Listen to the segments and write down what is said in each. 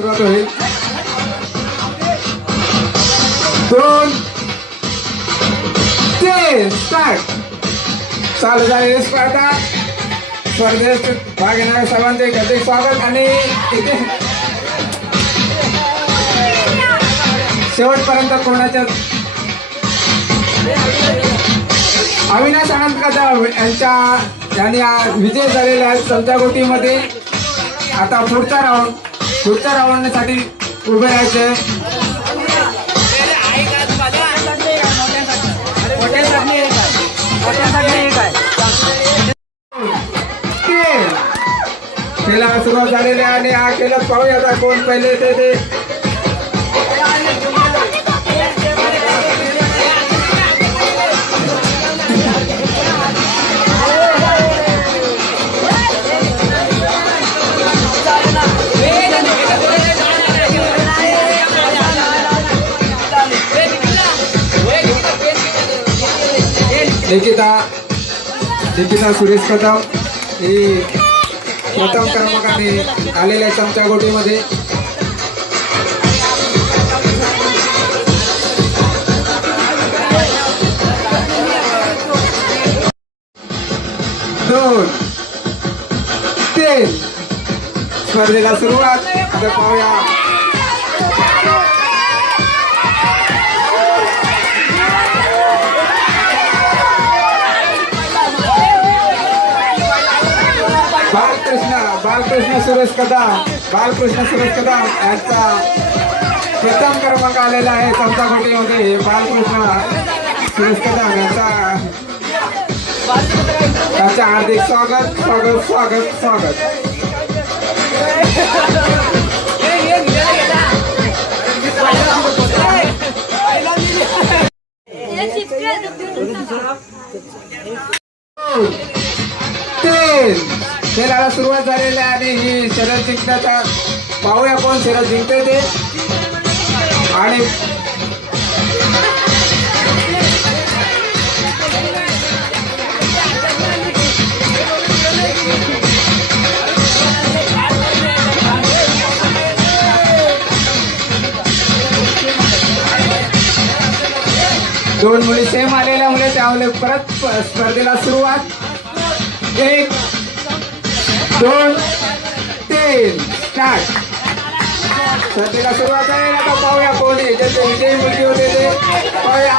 सुरुवात होईल. 2 3 स्टार्ट. चालू झालेली स्पर्धा. स्पर्धेत भाग घेणाऱ्या सर्वांचे हार्दिक स्वागत. आणि इथे शेवटपर्यंत कोणाच्या अविनाश आनंद कदम यांनी विजय झालेले आहेत चौथ्या गोटीमध्ये. आता पुढच्या राऊंडसाठी उभे राहायचे. खेळाला सुरुवात झालेली आहे आणि हा खेळ पाहूया आता कोण पहिले येते ते. निकिता सुरेश कदम ही प्रथम क्रमांकाने आलेल्या चमचा गोटीमध्ये. दोन 3 स्पर्धेला सुरुवात. आता पाहूया बालकृष्ण सुरेश कदम यांचा प्रथम क्रमांक आलेला आहे चौथा गोटीमध्ये. बालकृष्ण सुरेश कदम त्यांचा हार्दिक स्वागत. खेळाला सुरुवात झालेली आहे आणि ही शर्यत जिंकण्याचा पाहूया कोण शर्यत जिंकते ते. आणि दोन मुली सेम आलेल्यामुळे त्यामुळे परत स्पर्धेला सुरुवात. 1 2 3 स्टार्ट. स्पर्धेला सुरुवात आहे. आता पाहूया कोण ज्याचे विजयी मुलगी होते ते पाहूया.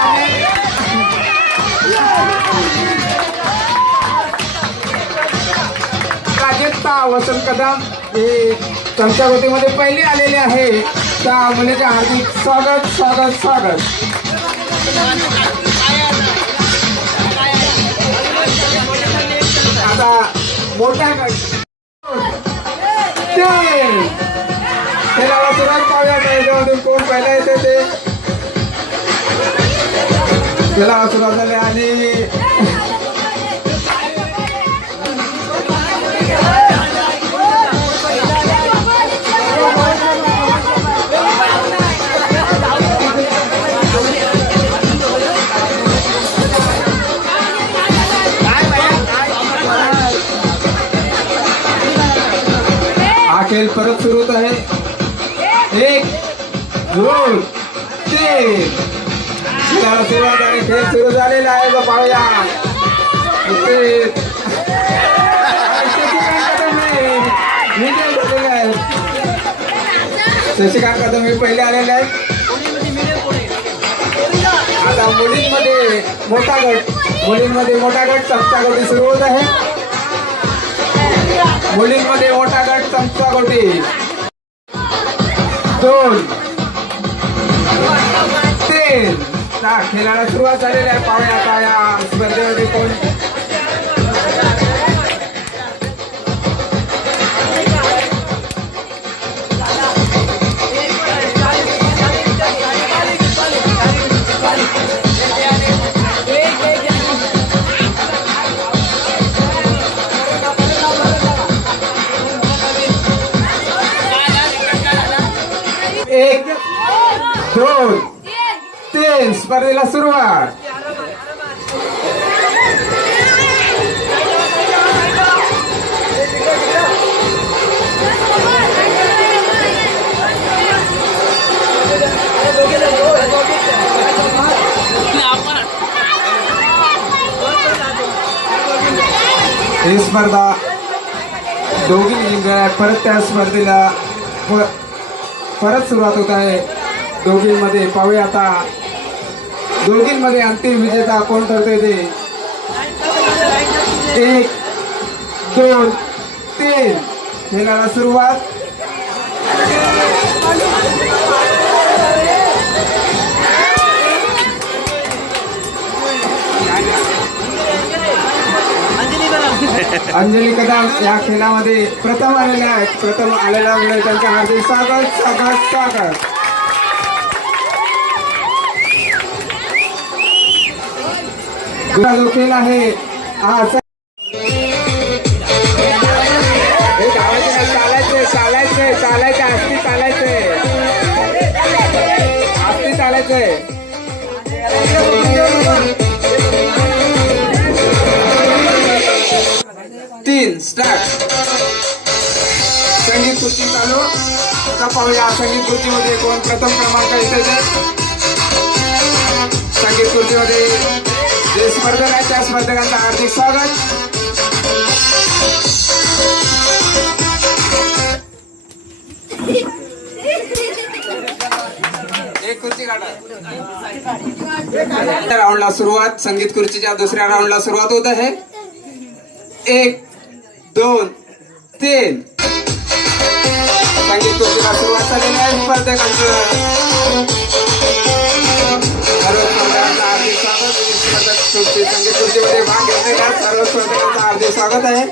प्राजक्ता वसंत कदम हे चमचा गोटीमध्ये पहिले आलेले आहे. त्या मुलीचे हार्दिक स्वागत. आता मोठा खेळाला सुरुवात पाहूया त्याच्यामधून कोण पहिला येते ते. खेळाला सुरुवात झाली आणि खेळ परत सुरू होत आहे. 1 2 3 खेळाला सुरुवात आणि खेळ सुरू झालेला आहे. पाहूया शशिकांत कदम हे पहिले आलेले आहेत. आता मुलींमध्ये मोठा गट चमचा गोटी सुरू होत आहे. मुलींमध्ये मोठा गट चमचा गोटी 2 3 खेळाला सुरुवात झालेली आहे. पाहूया स्पर्धेमध्ये कोण. एक 2 3 स्पर्धेला सुरुवात. ही स्पर्धा दोघी जिंकल्या. परत त्या स्पर्धेला परत सुरुवात होत आहे दोघींमध्ये. पाहूया आता दोघींमध्ये अंतिम विजेता कोण ठरते ते. 1 2 3 खेळाला सुरुवात. अंजली कदम या खेळामध्ये प्रथम आलेल्या आहेत. प्रथम आलेल्या मुळे त्यांचे हार्दिक स्वागत स्वागत स्वागत. दुसरा जो खेळ आहे हा चालायचे चालायचे चालायचे आस्ती चालायचे आस्ती चालायचे. 3 स्टार्ट. संगीत खुर्ची चालू. आता पाहूया संगीत खुर्चीमध्ये कोण प्रथम क्रमांक येते ते. संगीत खुर्चीमध्ये जे स्पर्धक आहेत त्या स्पर्धकांचं हार्दिक स्वागत. एक खुर्ची काढा. राऊंडला सुरुवात. संगीत खुर्चीच्या दुसऱ्या राऊंडला सुरुवात होत आहे. 1 2 3 संगीत खुर्चीला सुरुवात झालेली आहे. स्पर्धकांचं सर्व स्पर्धकांचं हार्दिक स्वागत. संगीत खुर्चीमध्ये भाग घेतलेल्या सर्व स्पर्धकांचं हार्दिक स्वागत आहे.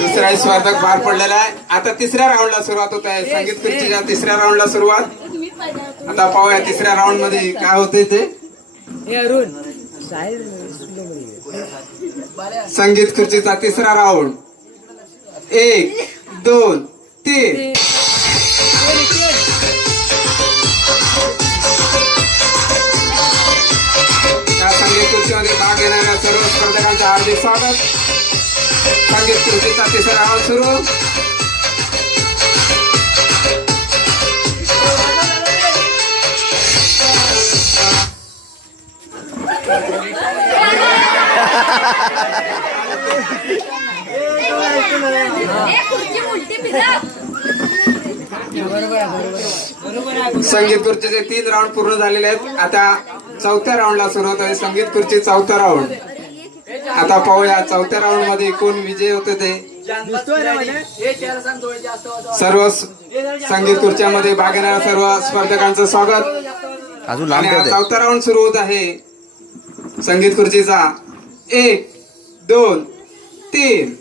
दुसरा स्पर्धक बाहेर पडलेला आहे. आता तिसऱ्या राऊंडला सुरुवात होत आहे. संगीत खुर्चीच्या तिसऱ्या राऊंडला सुरुवात. आता पाहूया तिसऱ्या राऊंड मध्ये काय होते ते. संगीत खुर्चीचा तिसरा राऊंड. 1 2 3 या संगीत खुर्चीमध्ये भाग घेणाऱ्या सर्व स्पर्धकांचं हार्दिक स्वागत. संगीत खुर्चीचा तिसरा राऊंड सुरू. संगीत खुर्चीचे 3 राऊंड पूर्ण झालेले आहेत. आता चौथ्या राऊंडला सुरुवात आहे. संगीत खुर्ची चौथा राऊंड. आता पाहूया चौथ्या राऊंड मध्ये कोण विजय होते ते. सर्व संगीत खुर्च्यामध्ये भाग घेणाऱ्या सर्व स्पर्धकांचं स्वागत. आणि चौथा राऊंड सुरू होत आहे संगीत खुर्चीचा. 1 2 3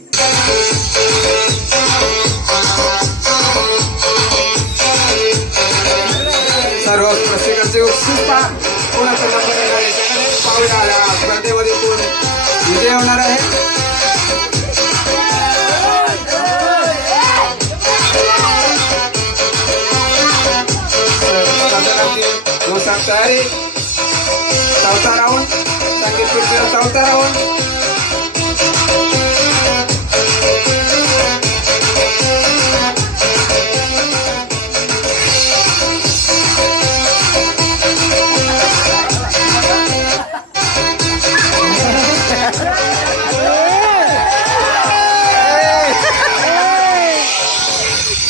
सर्व प्रत्येकाचे उत्सुकता कोणाचा नंबर येणार आहे त्याकडे पाहूया. या स्पर्धेमध्ये कोण विजय होणार आहे. तयारी. चौथा राऊंड. संगीत खुर्चीचा चौथा राऊंड.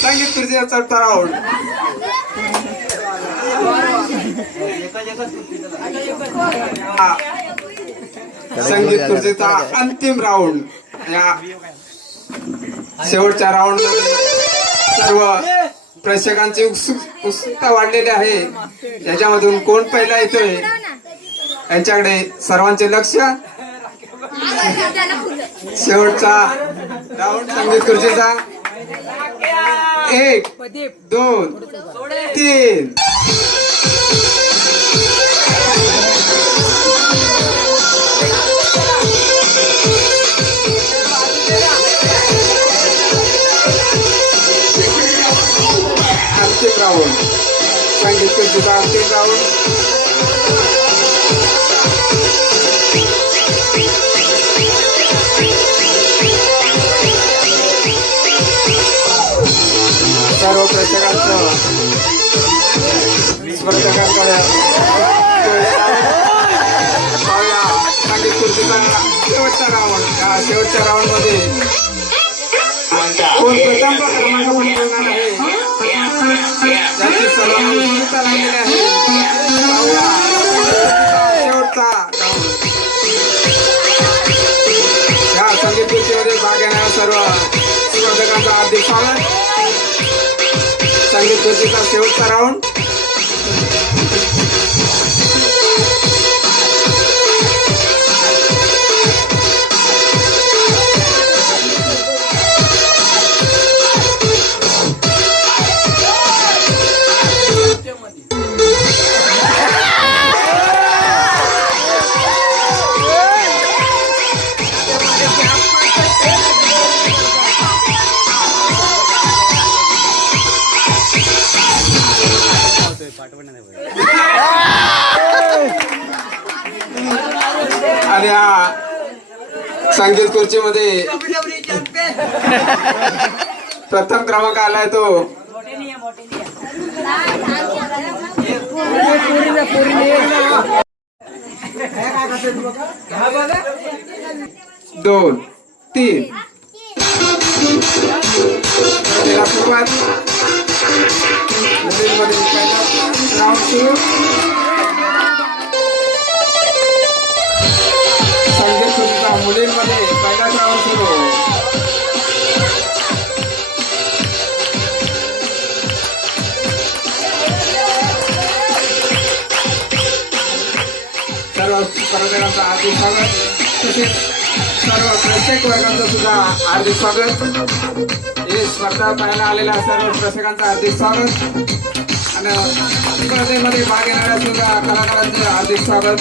संगीत खुर्चीचा चौथा राऊंड. संगीत खुर्चीचा अंतिम राऊंड. या शेवटच्या राऊंड मध्ये सर्व प्रेक्षकांची उत्सुकता वाढलेली आहे. याच्यामधून कोण पहिला येतोय यांच्याकडे सर्वांचे लक्ष. शेवटचा राऊंड संगीत खुर्चीचा. 1 2 3 अंतिम राऊंड. संगीत खुर्चीचा अंतिम राऊंड. सर्व प्रेक्षकांचं स्पर्धकांकडे संगीत खुर्चीचा शेवटचा राऊंड. या शेवटच्या राऊंड मध्ये कोण प्रथम क्रमांक पटकावणार आहे त्याची सर्वांनी उत्सुकता लागलेली आहे. शेवटचा राऊंड. या संगीत खुर्चीमध्ये भाग घेणाऱ्या सर्व स्पर्धकांचं हार्दिक स्वागत. संगीत खुर्चीचा शेवटचा राऊंड. आणि हा संगीत खुर्चीमध्ये प्रथम क्रमांक आलाय तो दोन तीन सुरुवात. राऊंड सुरू. संगीत खुर्चीचा मुलींमध्ये पहिलाच राऊंड सुरू. सर्व स्पर्धकांचं हार्दिक स्वागत तसेच सर्व प्रेक्षक वर्गाचं सुद्धा हार्दिक स्वागत. हे स्पर्धा पाहायला आलेल्या सर्व प्रेक्षकांचं हार्दिक स्वागत आणि स्पर्धेमध्ये भाग घेणाऱ्या सुद्धा कलाकारांचे हार्दिक स्वागत.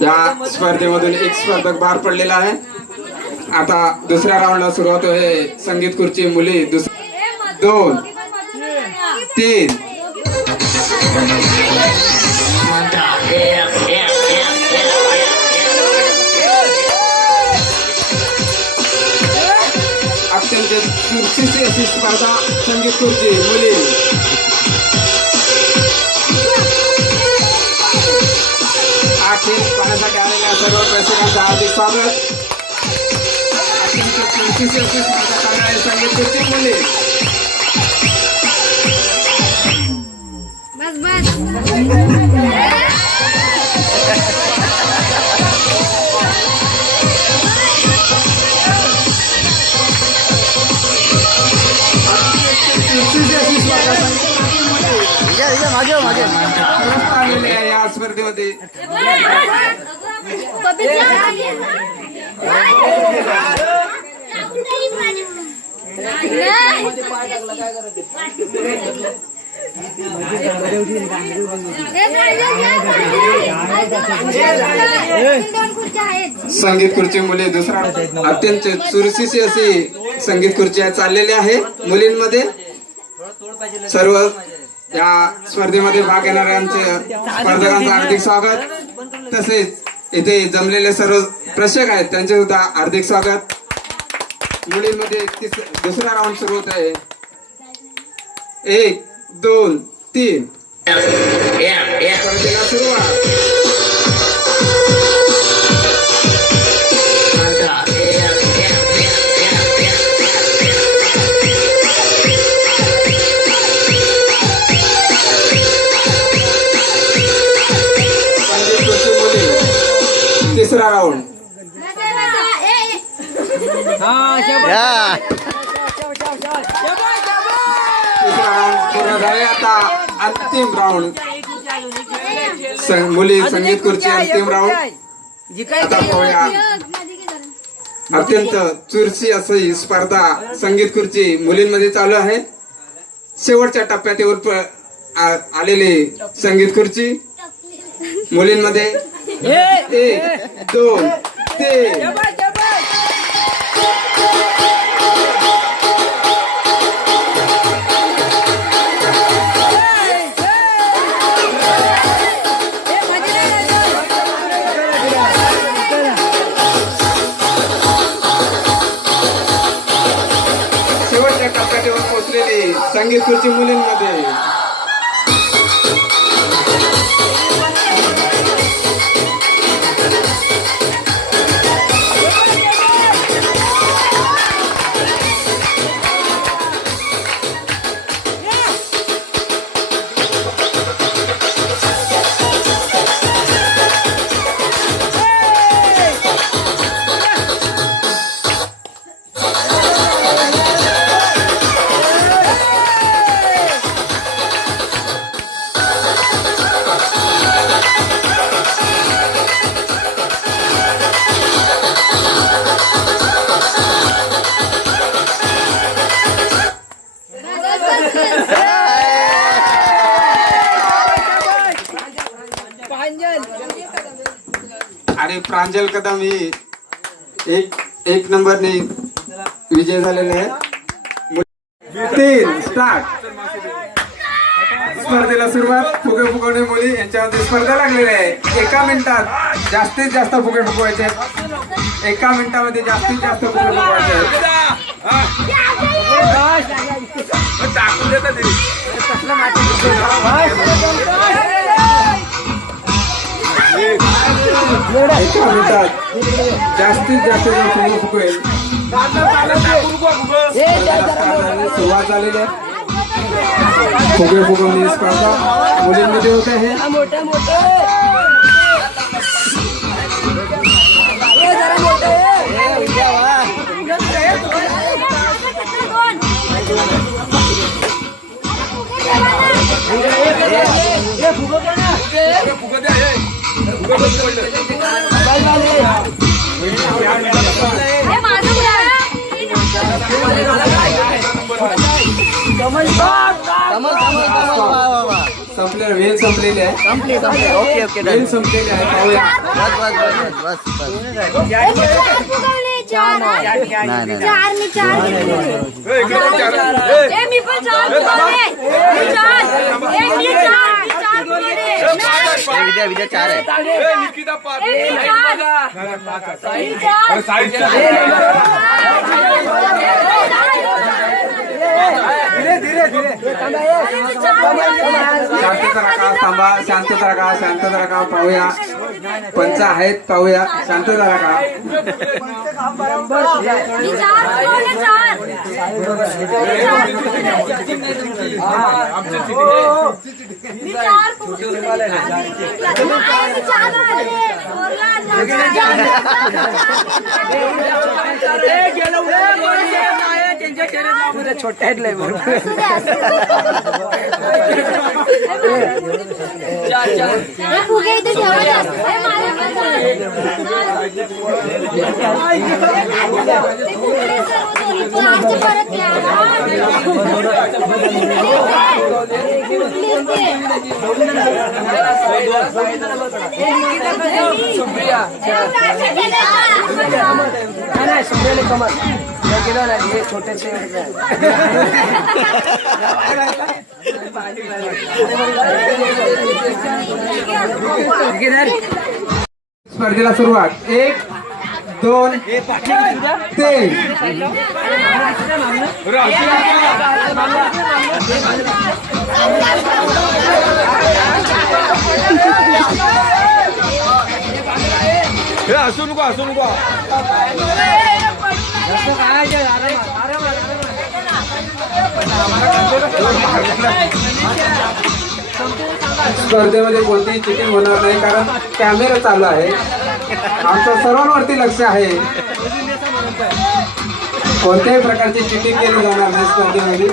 या स्पर्धेमधून एक स्पर्धक बाहेर पडलेला आहे. आता दुसऱ्या राऊंडला सुरुवात आहे. संगीत खुर्ची मुली. दोन तीन अत्यंत चुरशीची अशी स्पर्धा संगीत खुर्ची मुली. अखेर पाहण्यासाठी आलेल्या सर्व प्रेक्षकांचं हार्दिक स्वागत. अत्यंत चुरशीची अशी स्पर्धा चालू आहे संगीत खुर्ची मुली. या स्पर्धेमध्ये संगीत खुर्ची मुली दुसरा अत्यंत चुरशीची अशी संगीत खुर्ची चाललेली आहे मुलींमध्ये. सर्व या स्पर्धेमध्ये भाग घेणाऱ्यांचे स्पर्धकांचं हार्दिक स्वागत तसेच इथे जमलेले सर्व प्रेक्षक आहेत त्यांचे सुद्धा हार्दिक स्वागत. मुलींमध्ये दुसरा राऊंड सुरू होत आहे. 1 2 3 स्पर्धेला सुरुवात. तिसरा राऊंड. तिसरा राऊंड पूर्ण झाले. आता अंतिम राऊंड मुली संगीत खुर्ची अंतिम राऊंड. आता पाहूया अत्यंत चुरशी अशी स्पर्धा संगीत खुर्ची मुलींमध्ये चालू आहे. शेवटच्या टप्प्यात येऊन आलेली संगीत खुर्ची मुलींमध्ये 1 2 3 संगीत संगीत खुर्ची मुलींमध्ये. आणि प्रांजल कदम ही एक नंबरने विजय झालेले आहे. 3 स्टार्ट. स्पर्धेला सुरुवात. फुगे फुगवणे मुली यांच्यामध्ये स्पर्धा लागलेली आहे. 1 मिनिटात जास्तीत जास्त फुगे फुगवायचे. 1 मिनिटामध्ये जास्तीत जास्त फुगे फुगवायचे. जास्तीत जास्त फुगे फुगवेल. सुरुवात झालेली आहे. फुगे फुगवणी स्पर्धा मुलींमध्ये होत आहे. संपले वेळ संपलेली आहे. ओके वेळ संपलेली आहे. पाहूया. विद्या 4 आहे. शांतता राखा. पाहूया. पंच आहेत. पाहूया. शांतता राखा. छोटे आहेत लय फुगे इथे परत कमल हे छोटेसे स्पर्धेला सुरुवात. 1 2 3. हसू नको. स्पर्धेमध्ये कोणतीही चिटिंग होणार नाही कारण कॅमेरा चालू आहे. आमचं सर्वांवरती लक्ष आहे. कोणत्याही प्रकारची चिटिंग केली जाणार नाही स्पर्धेमध्ये.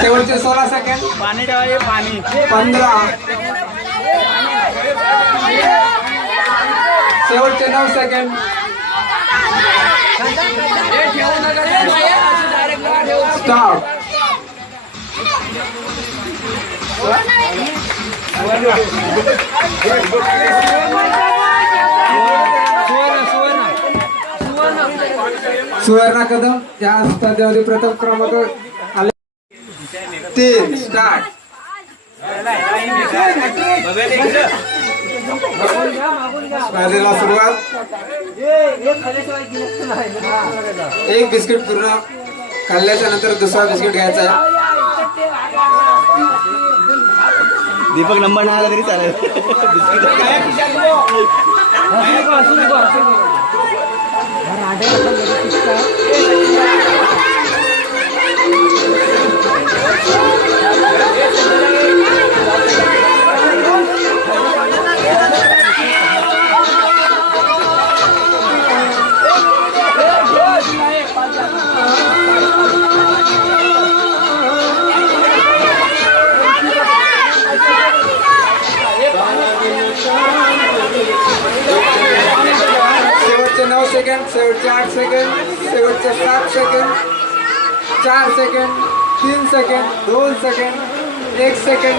शेवटचे 16 सेकंड. पाणी ठेवा. पाणी 15. शेवटचे 9 सेकंड. स्टॉप. सुवर्णा कदम या स्पर्धेमध्ये प्रथम क्रमांक आले. 3 स्टार्ट. स्पर्धेला सुरुवात. एक बिस्किट पूर्ण खाल्ल्याच्या नंतर दुसरा बिस्किट घ्यायचा आहे. दीपक नंबर नाही आला तरी चालेल. शेवटचे 9 सेकंड, शेवटचे 8 सेकंड, शेवटचे 7 second, 4 second, 3 second, 2 second, 1 second.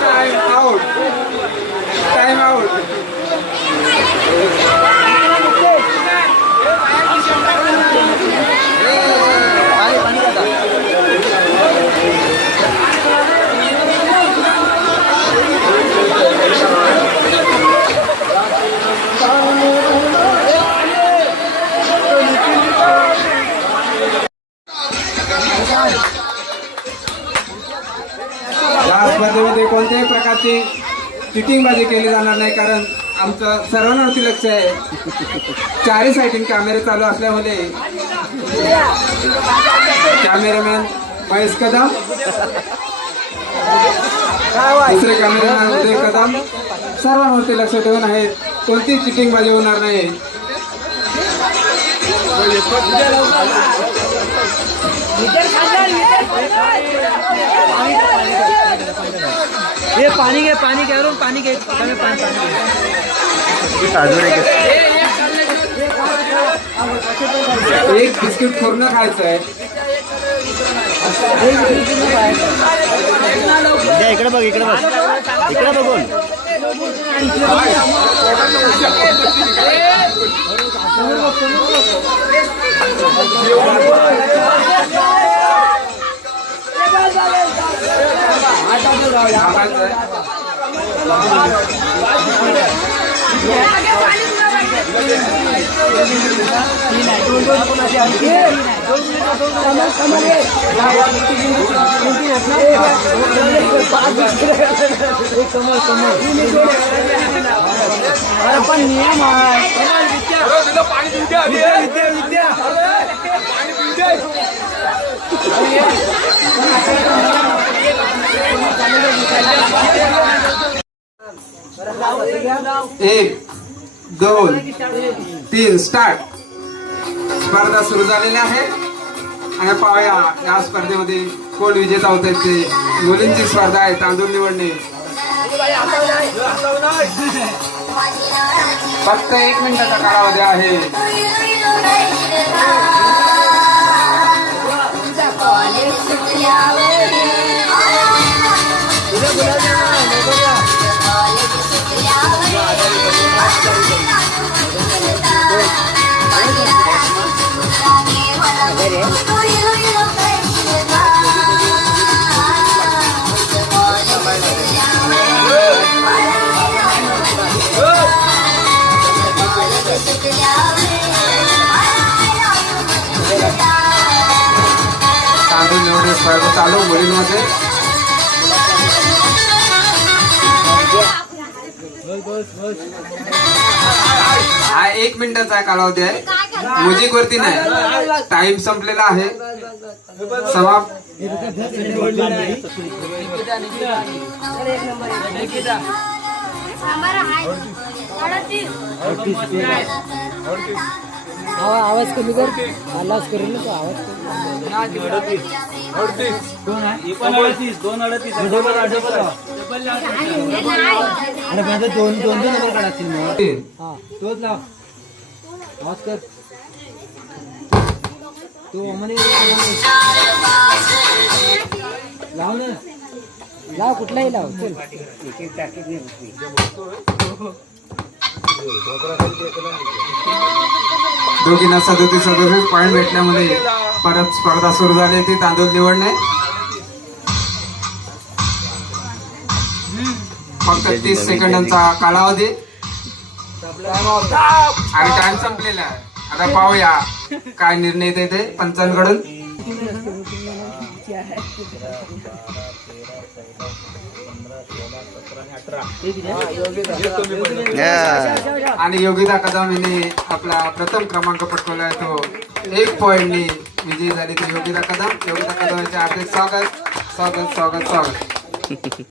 Time out. Time out. या स्पर्धेमध्ये कोणत्याही प्रकारची चिटिंगबाजी केली जाणार नाही, कारण आमचं सर्वांवरती लक्ष आहे. चारही साईडून कॅमेरे चालू असल्यामुळे कॅमेरामॅन महेश कदम, दुसरे कॅमेरामॅन उदय कदम सर्वांवरती लक्ष ठेवून आहे. कोणतीही चिटिंगबाजी होणार नाही. ये पानी के पानी कह रहा हूँ पानी के पानी एक बिस्किट पूर्ण खायचं आहे. इकडे बघ, इकडे बघ, इकडे बघून. पण नियम एक 2 3 स्टार्ट. स्पर्धा सुरू झालेल्या आहे आणि पाहूया या स्पर्धेमध्ये कोण विजेता होते ते. मुलींची स्पर्धा आहे, तांदूळ निवडणे. फक्त 1 मिनिटाचा कालावधी आहे. तांदूळ निवडणे स्पर्धा चालू मुलींमध्ये. हा 1 मिनिटाचा कालावधी आहे. म्युझिक वरती नाही. टाइम संपलेला आहे. समाप्त. आवाज कमी कर. आलाच करेल ना तो आवाज कमी. 2 नंबर काढायची मग. हा तोच लाव. आवाज कर. तो म्हणे लाव ना. लाव कुठलाही लाव. चल दोघींना 37 पॉईंट भेटल्यामुळे परत स्पर्धा सुरू झाली ती तांदूळ निवडणे. फक्त 30 सेकंदांचा कालावधी आणि टाइम संपलेला आहे. आता पाहूया काय निर्णय येते पंचांकडून. आणि योगिता कदम हिने आपला प्रथम क्रमांक पटकवलाय. तो 1 पॉइंटनी विजयी झाली ती योगिता कदम. योगिता कदम यांचे हार्दिक स्वागत स्वागत स्वागत स्वागत.